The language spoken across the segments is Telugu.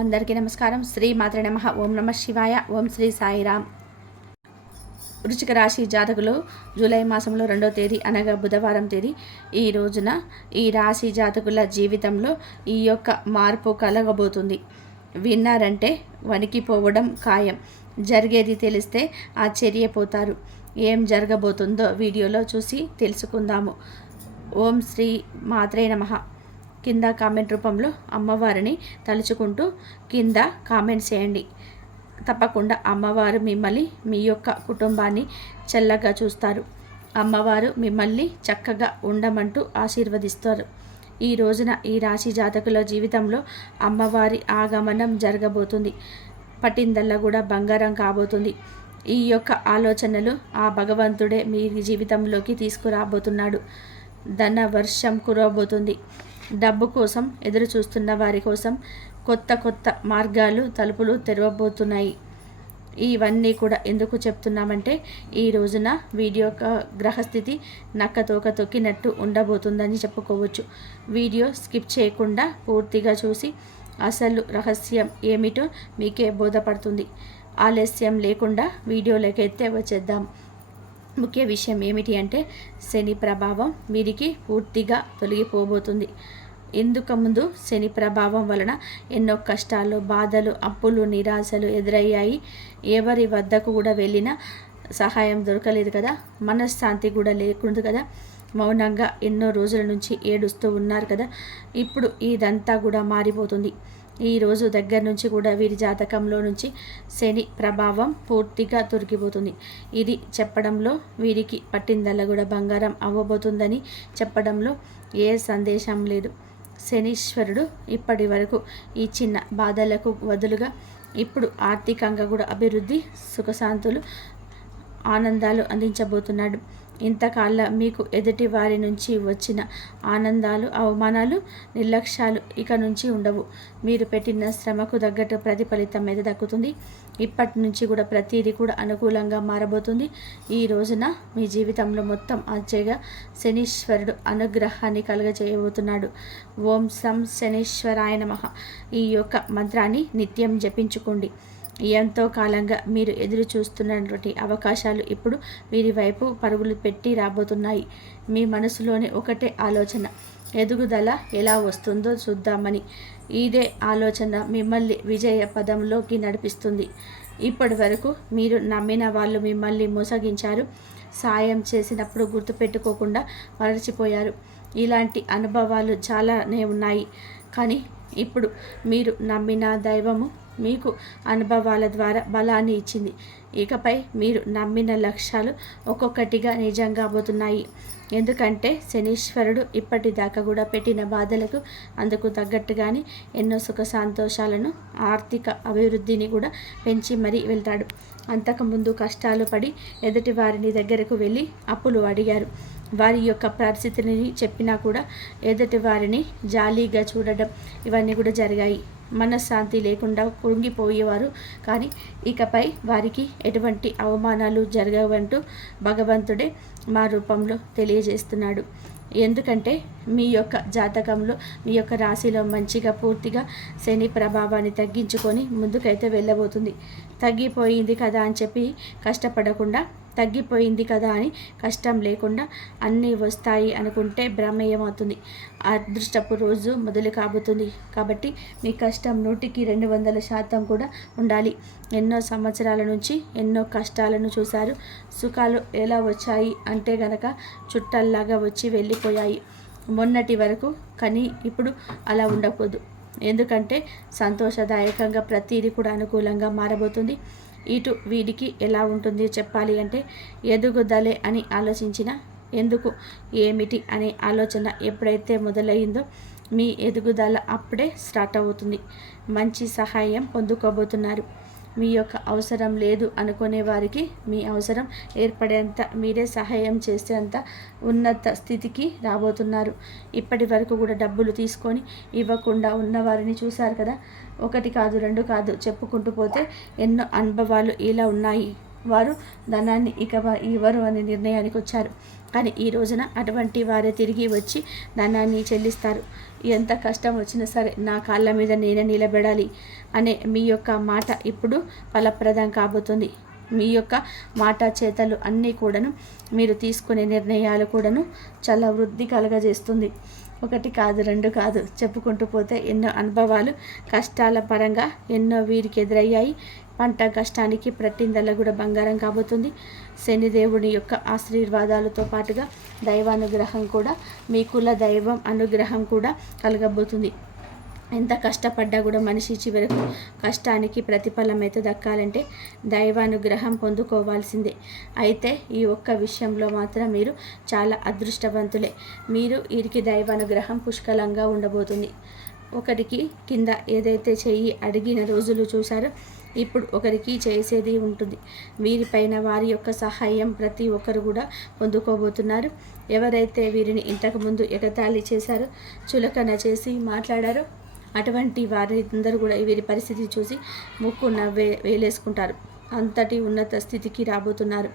అందరికీ నమస్కారం. శ్రీ మాత్రే నమః. ఓం నమ శివాయ. ఓం శ్రీ సాయిరామ్. వృశ్చిక రాశి జాతకులు జూలై మాసంలో 2వ తేదీ అనగా బుధవారం తేదీ ఈ రోజున ఈ రాశి జాతకుల జీవితంలో ఈ యొక్క మార్పు కలగబోతుంది. విన్నారంటే వణికిపోవడం ఖాయం. జరిగేది తెలిస్తే ఆశ్చర్యపోతారు. ఏం జరగబోతుందో వీడియోలో చూసి తెలుసుకుందాము. ఓం శ్రీ మాత్రే నమః. కింద కామెంట్ రూపంలో అమ్మవారిని తలుచుకుంటూ కింద కామెంట్ చేయండి. తప్పకుండా అమ్మవారు మిమ్మల్ని, మీ యొక్క కుటుంబాన్ని చల్లగా చూస్తారు. అమ్మవారు మిమ్మల్ని చక్కగా ఉండమంటూ ఆశీర్వదిస్తారు. ఈ రోజున ఈ రాశి జాతకుల జీవితంలో అమ్మవారి ఆగమనం జరగబోతుంది. పట్టిందల్లా కూడా బంగారం కాబోతుంది. ఈ యొక్క ఆలోచనలు ఆ భగవంతుడే మీ జీవితంలోకి తీసుకురాబోతున్నాడు. ధన వర్షం కురవబోతుంది. డబ్బు కోసం ఎదురు చూస్తున్న వారి కోసం కొత్త కొత్త మార్గాలు, తలుపులు తెరవబోతున్నాయి. ఇవన్నీ కూడా ఎందుకు చెప్తున్నామంటే ఈ రోజున వీడియో గ్రహస్థితి నక్కతోక తొక్కినట్టు ఉండబోతుందని చెప్పుకోవచ్చు. వీడియో స్కిప్ చేయకుండా పూర్తిగా చూసి అసలు రహస్యం ఏమిటో మీకే బోధపడుతుంది. ఆలస్యం లేకుండా వీడియోలోకైతే వచ్చేద్దాం. ముఖ్య విషయం ఏమిటి అంటే శని ప్రభావం వీరికి పూర్తిగా తొలగిపోబోతుంది. ఇందుకు ముందు శని ప్రభావం వలన ఎన్నో కష్టాలు, బాధలు, అప్పులు, నిరాశలు ఎదురయ్యాయి. ఎవరి వద్దకు కూడా వెళ్ళినా సహాయం దొరకలేదు కదా, మనశ్శాంతి కూడా లేకుండా కదా, మౌనంగా ఎన్నో రోజుల నుంచి ఏడుస్తూ ఉన్నారు కదా. ఇప్పుడు ఇదంతా కూడా మారిపోతుంది. ఈ రోజు దగ్గర నుంచి కూడా వీరి జాతకంలో నుంచి శని ప్రభావం పూర్తిగా తొలగిపోతుంది. ఇది చెప్పడంలో వీరికి పట్టిందల్లా కూడా బంగారం అవ్వబోతుందని చెప్పడంలో ఏ సందేశం లేదు. శనీశ్వరుడు ఇప్పటి వరకు ఈ చిన్న బాధలకు బదులుగా ఇప్పుడు ఆర్థికంగా కూడా అభివృద్ధి, సుఖశాంతులు, ఆనందాలు అందించబోతున్నాడు. ఇంతకాలం మీకు ఎదుటి వారి నుంచి వచ్చిన ఆనందాలు, అవమానాలు, నిర్లక్ష్యాలు ఇక నుంచి ఉండవు. మీరు పెట్టిన శ్రమకు తగ్గట్టు ప్రతిఫలితం మీద దక్కుతుంది. ఇప్పటి నుంచి కూడా ప్రతిదీ కూడా అనుకూలంగా మారబోతుంది. ఈ రోజున మీ జీవితంలో మొత్తం ఆశ్చర్యంగా శనీశ్వరుడు అనుగ్రహాన్ని కలుగజేయబోతున్నాడు. ఓం సం శనీశ్వరాయ నమః. ఈ యొక్క మంత్రాన్ని నిత్యం జపించుకోండి. ఎంతో కాలంగా మీరు ఎదురు చూస్తున్నటువంటి అవకాశాలు ఇప్పుడు వీరి వైపు పరుగులు పెట్టి రాబోతున్నాయి. మీ మనసులోని ఒకటే ఆలోచన, ఎదుగుదల ఎలా వస్తుందో చూద్దామని. ఇదే ఆలోచన మిమ్మల్ని విజయ పదంలోకి నడిపిస్తుంది. ఇప్పటి వరకు మీరు నమ్మిన వాళ్ళు మిమ్మల్ని మోసగించారు. సాయం చేసినప్పుడు గుర్తుపెట్టుకోకుండా మరచిపోయారు. ఇలాంటి అనుభవాలు చాలానే ఉన్నాయి. కానీ ఇప్పుడు మీరు నమ్మిన దైవము మీకు అనుభవాల ద్వారా బలాన్ని ఇచ్చింది. ఇకపై మీరు నమ్మిన లక్ష్యాలు ఒక్కొక్కటిగా నిజం కాబోతున్నాయి. ఎందుకంటే శనీశ్వరుడు ఇప్పటిదాకా కూడా పెట్టిన బాధలకు అందుకు తగ్గట్టుగానే ఎన్నో సుఖ సంతోషాలను, ఆర్థిక అభివృద్ధిని కూడా పెంచి మరీ వెళ్తాడు. అంతకుముందు కష్టాలు పడి ఎదుటి వారిని దగ్గరకు వెళ్ళి అప్పులు అడిగారు. వారి యొక్క పరిస్థితిని చెప్పినా కూడా ఎదుటి వారిని జాలీగా చూడడం ఇవన్నీ కూడా జరిగాయి. మనశ్శాంతి లేకుండా కుంగిపోయేవారు. కానీ ఇకపై వారికి ఎటువంటి అవమానాలు జరగవంటూ భగవంతుడే మా రూపంలో తెలియజేస్తున్నాడు. ఎందుకంటే మీ యొక్క జాతకంలో, మీ యొక్క రాశిలో మంచిగా పూర్తిగా శని ప్రభావాన్ని తగ్గించుకొని ముందుకైతే వెళ్ళబోతుంది. తగ్గిపోయింది కదా అని చెప్పి కష్టపడకుండా, తగ్గిపోయింది కదా అని కష్టం లేకుండా అన్నీ వస్తాయి అనుకుంటే భ్రమేయమవుతుంది. అదృష్టపు రోజు మొదలు కాబోతుంది. కాబట్టి మీ కష్టం 100కి 200% కూడా ఉండాలి. ఎన్నో సంవత్సరాల నుంచి ఎన్నో కష్టాలను చూశారు. సుఖాలు ఎలా వచ్చాయి అంటే గనక చుట్టల్లాగా వచ్చి వెళ్ళిపోయాయి మొన్నటి వరకు. కానీ ఇప్పుడు అలా ఉండకూడదు. ఎందుకంటే సంతోషదాయకంగా ప్రతిదీ కూడా అనుకూలంగా మారబోతుంది. ఇటు వీడికి ఎలా ఉంటుంది చెప్పాలి అంటే ఎదుగుదలే అని ఆలోచించిన, ఎందుకు, ఏమిటి అనే ఆలోచన ఎప్పుడైతే మొదలయ్యిందో మీ ఎదుగుదల అప్పుడే స్టార్ట్ అవుతుంది. మంచి సహాయం పొందుకోబోతున్నారు. మీ యొక్క అవసరం లేదు అనుకునే వారికి మీ అవసరం ఏర్పడేంత మీరే సహాయం చేసేంత ఉన్నత స్థితికి రాబోతున్నారు. ఇప్పటి వరకు కూడా డబ్బులు తీసుకొని ఇవ్వకుండా ఉన్నవారిని చూశారు కదా. 1 కాదు 2 కాదు చెప్పుకుంటూ పోతే ఎన్నో అనుభవాలు ఇలా ఉన్నాయి. వారు ధనాన్ని ఇక ఇవ్వరు అనే నిర్ణయానికి వచ్చారు. కానీ ఈ రోజున అటువంటి వారే తిరిగి వచ్చి ధనాన్ని చెల్లిస్తారు. ఎంత కష్టం వచ్చినా సరే నా కాళ్ళ మీద నేనే నిలబడాలి అనే మీ యొక్క మాట ఇప్పుడు ఫలప్రదం కాబోతుంది. మీ యొక్క మాట చేతలు అన్నీ కూడాను, మీరు తీసుకునే నిర్ణయాలు కూడాను చాలా వృద్ధి కలగజేస్తుంది. ఒకటి కాదు, రెండు కాదు, చెప్పుకుంటూ పోతే ఎన్నో అనుభవాలు కష్టాల పరంగా ఎన్నో వీరికి ఎదురయ్యాయి. పంట కష్టానికి ప్రతిందల్లా కూడా బంగారం కాబోతుంది. శనిదేవుని యొక్క ఆశీర్వాదాలతో పాటుగా దైవానుగ్రహం కూడా, మీ కుల దైవం అనుగ్రహం కూడా కలగబోతుంది. ఎంత కష్టపడ్డా కూడా మనిషి చివరకు కష్టానికి ప్రతిఫలం అయితే దక్కాలంటే దైవానుగ్రహం పొందుకోవాల్సిందే. అయితే ఈ ఒక్క విషయంలో మాత్రం మీరు చాలా అదృష్టవంతులే. మీరు వీరికి దైవానుగ్రహం పుష్కలంగా ఉండబోతుంది. ఒకరికి కింద ఏదైతే చెయ్యి అడిగిన రోజులు చూసారో ఇప్పుడు ఒకరికి చేసేది ఉంటుంది. వీరిపైన వారి యొక్క సహాయం ప్రతి ఒక్కరు కూడా పొందుకోబోతున్నారు. ఎవరైతే వీరిని ఇంతకుముందు ఎగతాళి చేశారో, చులకన చేసి మాట్లాడారో అటువంటి వారి అందరూ కూడా వీరి పరిస్థితి చూసి ముక్కు వేలేసుకుంటారు. అంతటి ఉన్నత స్థితికి రాబోతున్నారు.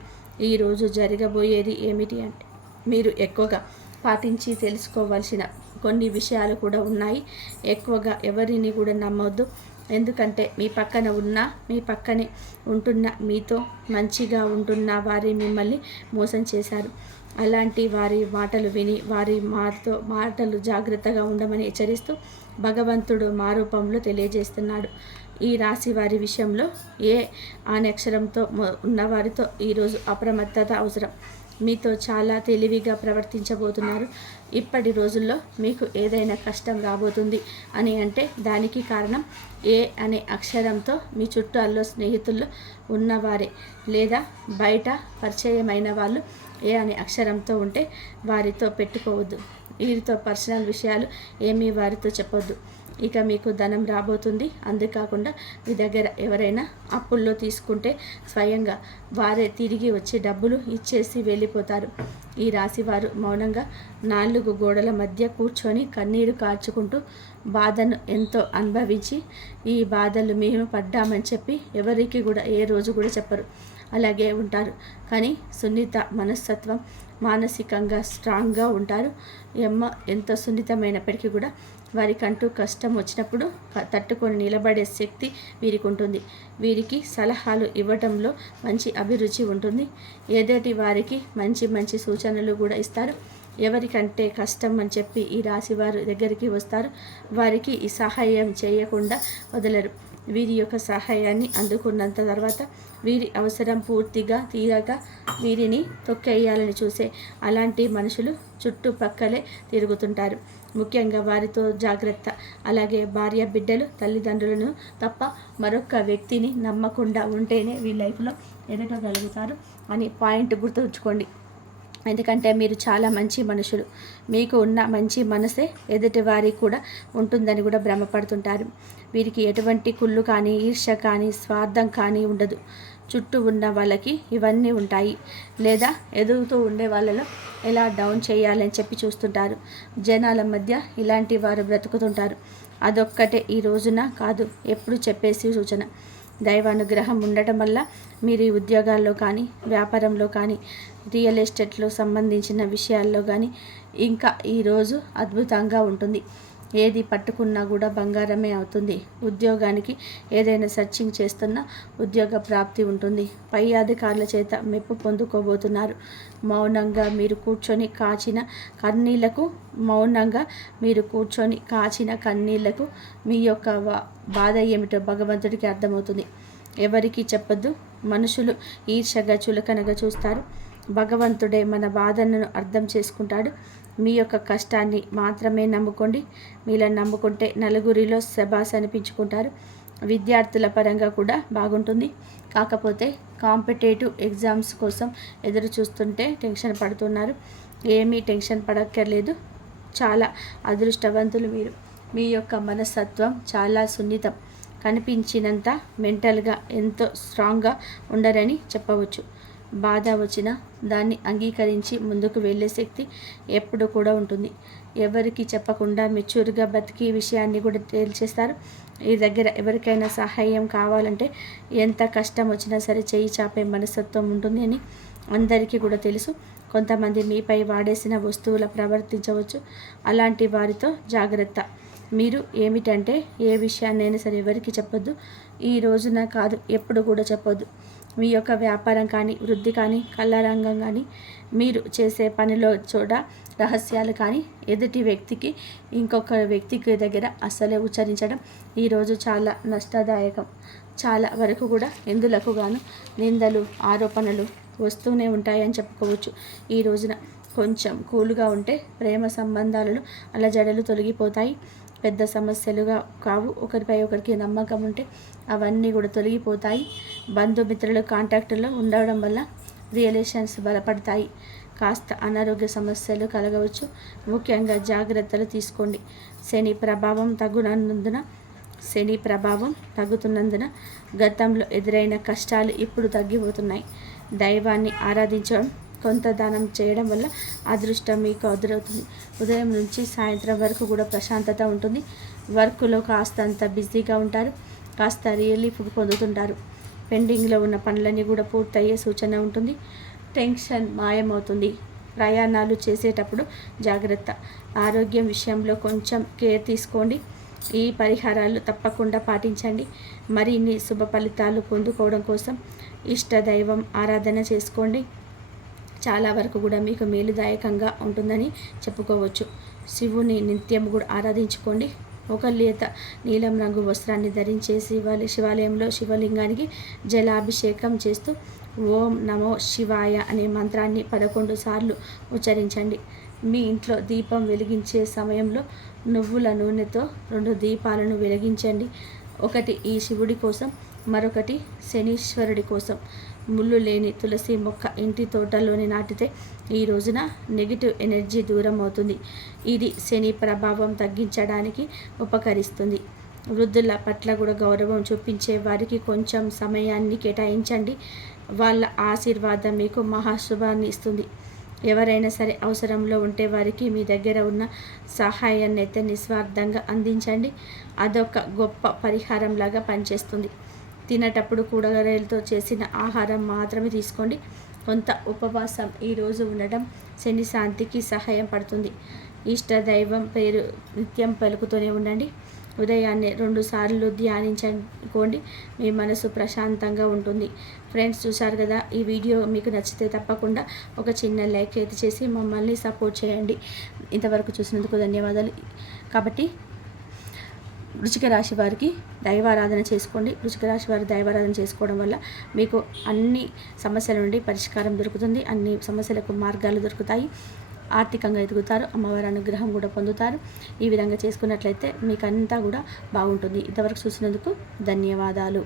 ఈరోజు జరగబోయేది ఏమిటి అంటే మీరు ఎక్కువగా పాటించి తెలుసుకోవాల్సిన కొన్ని విషయాలు కూడా ఉన్నాయి. ఎక్కువగా ఎవరిని కూడా నమ్మొద్దు. ఎందుకంటే మీ పక్కన ఉన్న, మీ పక్కనే ఉంటున్న, మీతో మంచిగా ఉంటున్న వారి మిమ్మల్ని మోసం చేశారు. అలాంటి వారి మాటలు విని వారి మాటలు జాగ్రత్తగా ఉండమని హెచ్చరిస్తూ భగవంతుడు మా రూపంలో తెలియజేస్తున్నాడు. ఈ రాశి వారి విషయంలో అనే అక్షరంతో ఉన్నవారితో ఈరోజు అప్రమత్తత అవసరం. మీతో చాలా తెలివిగా ప్రవర్తించబోతున్నారు. ఇప్పటి రోజుల్లో మీకు ఏదైనా కష్టం రాబోతుంది అని అంటే దానికి కారణం అనే అక్షరంతో మీ చుట్టాల్లో స్నేహితుల్లో ఉన్నవారే, లేదా బయట పరిచయమైన వాళ్ళు అనే అక్షరంతో ఉంటే వారితో పెట్టుకోవద్దు. వీరితో పర్సనల్ విషయాలు ఏమీ వారితో చెప్పొద్దు. ఇక మీకు ధనం రాబోతుంది. అందుకాకుండా మీ దగ్గర ఎవరైనా అప్పుల్లో తీసుకుంటే స్వయంగా వారే తిరిగి వచ్చి డబ్బులు ఇచ్చేసి వెళ్ళిపోతారు. ఈ రాశివారు మౌనంగా 4 గోడల మధ్య కూర్చొని కన్నీరు కార్చుకుంటూ బాధను ఎంతో అనుభవించి ఈ బాధలు మేము పడ్డామని చెప్పి ఎవరికి కూడా ఏ రోజు కూడా చెప్పరు. అలాగే ఉంటారు. కానీ సున్నిత మనస్తత్వం, మానసికంగా స్ట్రాంగ్గా ఉంటారు. ఎంత సున్నితమైనప్పటికీ కూడా వారికంటూ కష్టం వచ్చినప్పుడు తట్టుకొని నిలబడే శక్తి వీరికి ఉంటుంది. వీరికి సలహాలు ఇవ్వడంలో మంచి అభిరుచి ఉంటుంది. ఏదోటి వారికి మంచి మంచి సూచనలు కూడా ఇస్తారు. ఎవరికంటే కష్టం అని చెప్పి ఈ రాశి వారి దగ్గరికి వస్తారు. వారికి ఈ సహాయం చేయకుండా వదలరు. వీరి యొక్క సహాయాన్ని అందుకున్నంత తర్వాత వీరి అవసరం పూర్తిగా తీరక వీరిని తొక్కేయాలని చూసే అలాంటి మనుషులు చుట్టుపక్కలే తిరుగుతుంటారు. ముఖ్యంగా వారితో జాగ్రత్త. అలాగే భార్య, బిడ్డలు, తల్లిదండ్రులను తప్ప మరొక వ్యక్తిని నమ్మకుండా ఉంటేనే వీళ్ళ లైఫ్లో ఎదగగలుగుతారు అని పాయింట్ గుర్తుంచుకోండి. ఎందుకంటే మీరు చాలా మంచి మనుషులు. మీకు ఉన్న మంచి మనసే ఎదుటి వారికి కూడా ఉంటుందని కూడా భ్రమపడుతుంటారు. వీరికి ఎటువంటి కుళ్ళు కానీ, ఈర్ష్య కానీ, స్వార్థం కానీ ఉండదు. చుట్టూ ఉన్న వాళ్ళకి ఇవన్నీ ఉంటాయి. లేదా ఎదుగుతూ ఉండే వాళ్ళలో ఎలా డౌన్ చేయాలని చెప్పి చూస్తుంటారు. జనాల మధ్య ఇలాంటి వారు బ్రతుకుతుంటారు. అదొక్కటే ఈ రోజున కాదు, ఎప్పుడు చెప్పేసి సూచన. దైవానుగ్రహం ఉండటం వల్ల మీరు ఈ ఉద్యోగాల్లో కానీ, వ్యాపారంలో కానీ, రియల్ ఎస్టేట్లో సంబంధించిన విషయాల్లో కానీ ఇంకా ఈరోజు అద్భుతంగా ఉంటుంది. ఏది పట్టుకున్నా కూడా బంగారమే అవుతుంది. ఉద్యోగానికి ఏదైనా సర్చింగ్ చేస్తున్నా ఉద్యోగ ప్రాప్తి ఉంటుంది. పై అధికారుల చేత మెప్పు పొందుకోబోతున్నారు. మౌనంగా మీరు కూర్చొని కాచిన కన్నీళ్లకు మీ యొక్క బాధ ఏమిటో భగవంతుడికి అర్థమవుతుంది. ఎవరికి చెప్పొద్దు. మనుషులు ఈర్ష్యగా, చులకనగా చూస్తారు. భగవంతుడే మన బాధలను అర్థం చేసుకుంటాడు. మీ యొక్క కష్టాన్ని మాత్రమే నమ్ముకోండి. మీలా నమ్ముకుంటే నలుగురిలో శబాస్ అనిపించుకుంటారు. విద్యార్థుల పరంగా కూడా బాగుంటుంది. కాకపోతే కాంపిటేటివ్ ఎగ్జామ్స్ కోసం ఎదురు చూస్తుంటే టెన్షన్ పడుతున్నారు. ఏమీ టెన్షన్ పడక్కర్లేదు. చాలా అదృష్టవంతులు మీరు. మీ యొక్క మనస్తత్వం చాలా సున్నితం. కనిపించినంత మెంటల్గా ఎంతో స్ట్రాంగ్గా ఉండరని చెప్పవచ్చు. బాధ వచ్చినా దాన్ని అంగీకరించి ముందుకు వెళ్ళే శక్తి ఎప్పుడు కూడా ఉంటుంది. ఎవరికి చెప్పకుండా మెచ్యూర్గా బతికి విషయాన్ని కూడా తేల్చేస్తారు. ఈ దగ్గర ఎవరికైనా సహాయం కావాలంటే ఎంత కష్టం వచ్చినా సరే చేయి చాపే మనస్తత్వం ఉంటుంది అని అందరికీ కూడా తెలుసు. కొంతమంది మీపై వాడేసిన వస్తువుల ప్రవర్తించవచ్చు. అలాంటి వారితో జాగ్రత్త. మీరు ఏమిటంటే ఏ విషయాన్నైనా సరే ఎవరికి చెప్పొద్దు. ఈ రోజున కాదు, ఎప్పుడు కూడా చెప్పొద్దు. మీ యొక్క వ్యాపారం కానీ, వృద్ధి కానీ, కళారంగం కానీ, మీరు చేసే పనిలో చోట రహస్యాలు కానీ ఎదుటి వ్యక్తికి, ఇంకొక వ్యక్తికి దగ్గర అస్సలే ఉచ్చరించడం ఈరోజు చాలా నష్టదాయకం. చాలా వరకు కూడా ఎందులకు గాను నిందలు, ఆరోపణలు వస్తూనే ఉంటాయని చెప్పుకోవచ్చు. ఈ రోజున కొంచెం కూల్గా ఉంటే ప్రేమ సంబంధాలలో అలజడలు తొలగిపోతాయి. పెద్ద సమస్యలుగా కావు. ఒకరిపై ఒకరికి నమ్మకం ఉంటే అవన్నీ కూడా తొలగిపోతాయి. బంధుమిత్రుల కాంటాక్టులో ఉండడం వల్ల రిలేషన్స్ బలపడతాయి. కాస్త అనారోగ్య సమస్యలు కలగవచ్చు. ముఖ్యంగా జాగ్రత్తలు తీసుకోండి. శని ప్రభావం తగ్గుతున్నందున గతంలో ఎదురైన కష్టాలు ఇప్పుడు తగ్గిపోతున్నాయి. దైవాన్ని ఆరాధించడం, కొంత దానం చేయడం వల్ల అదృష్టం మీకు ఎదురవుతుంది. ఉదయం నుంచి సాయంత్రం వరకు కూడా ప్రశాంతత ఉంటుంది. వర్క్లో కాస్తంత బిజీగా ఉంటారు. కాస్త రిలీఫ్ పొందుతుంటారు. పెండింగ్లో ఉన్న పనులన్నీ కూడా పూర్తయ్యే సూచన ఉంటుంది. టెన్షన్ మాయమవుతుంది. ప్రయాణాలు చేసేటప్పుడు జాగ్రత్త. ఆరోగ్యం విషయంలో కొంచెం కేర్ తీసుకోండి. ఈ పరిహారాలు తప్పకుండా పాటించండి. మరిన్ని శుభ ఫలితాలు పొందుకోవడం కోసం ఇష్ట దైవం ఆరాధన చేసుకోండి. చాలా వరకు కూడా మీకు మేలుదాయకంగా ఉంటుందని చెప్పుకోవచ్చు. శివుని నిత్యం కూడా ఆరాధించుకోండి. ఒక లేత నీలం రంగు వస్త్రాన్ని ధరించే శివాలయంలో శివలింగానికి జలాభిషేకం చేస్తూ ఓం నమో శివాయ అనే మంత్రాన్ని 11 సార్లు ఉచ్చరించండి. మీ ఇంట్లో దీపం వెలిగించే సమయంలో నువ్వుల నూనెతో 2 దీపాలను వెలిగించండి. ఒకటి ఈ శివుడి కోసం, మరొకటి శనీశ్వరుడి కోసం. ముళ్ళు లేని తులసి మొక్క ఇంటి తోటలోని నాటితే ఈ రోజున నెగిటివ్ ఎనర్జీ దూరం అవుతుంది. ఇది శని ప్రభావం తగ్గించడానికి ఉపకరిస్తుంది. వృద్ధుల పట్ల కూడా గౌరవం చూపించే వారికి కొంచెం సమయాన్ని కేటాయించండి. వాళ్ళ ఆశీర్వాదం మీకు మహాశుభాన్ని ఇస్తుంది. ఎవరైనా సరే అవసరంలో ఉంటే వారికి మీ దగ్గర ఉన్న సహాయాన్ని అయితే నిస్వార్థంగా అందించండి. అదొక గొప్ప పరిహారంలాగా పనిచేస్తుంది. తినేటప్పుడు కూరగాయలతో చేసిన ఆహారం మాత్రమే తీసుకోండి. కొంత ఉపవాసం ఈరోజు ఉండడం శని శాంతికి సహాయం పడుతుంది. ఇష్ట దైవం పేరు నిత్యం పలుకుతూనే ఉండండి. ఉదయాన్నే 2 సార్లు ధ్యానించుకోండి. మీ మనసు ప్రశాంతంగా ఉంటుంది. ఫ్రెండ్స్, చూశారు కదా, ఈ వీడియో మీకు నచ్చితే తప్పకుండా ఒక చిన్న లైక్ అయితే చేసి మమ్మల్ని సపోర్ట్ చేయండి. ఇంతవరకు చూసినందుకు ధన్యవాదాలు. కాబట్టి వృశ్చిక రాశి వారికి దైవారాధన చేసుకోండి. వృశ్చిక రాశి వారి దైవారాధన చేసుకోవడం వల్ల మీకు అన్ని సమస్యల నుండి పరిష్కారం దొరుకుతుంది. అన్ని సమస్యలకు మార్గాలు దొరుకుతాయి. ఆర్థికంగా ఎదుగుతారు. అమ్మవారి అనుగ్రహం కూడా పొందుతారు. ఈ విధంగా చేసుకున్నట్లయితే మీకు అంతా కూడా బాగుంటుంది. ఇంతవరకు చూసినందుకు ధన్యవాదాలు.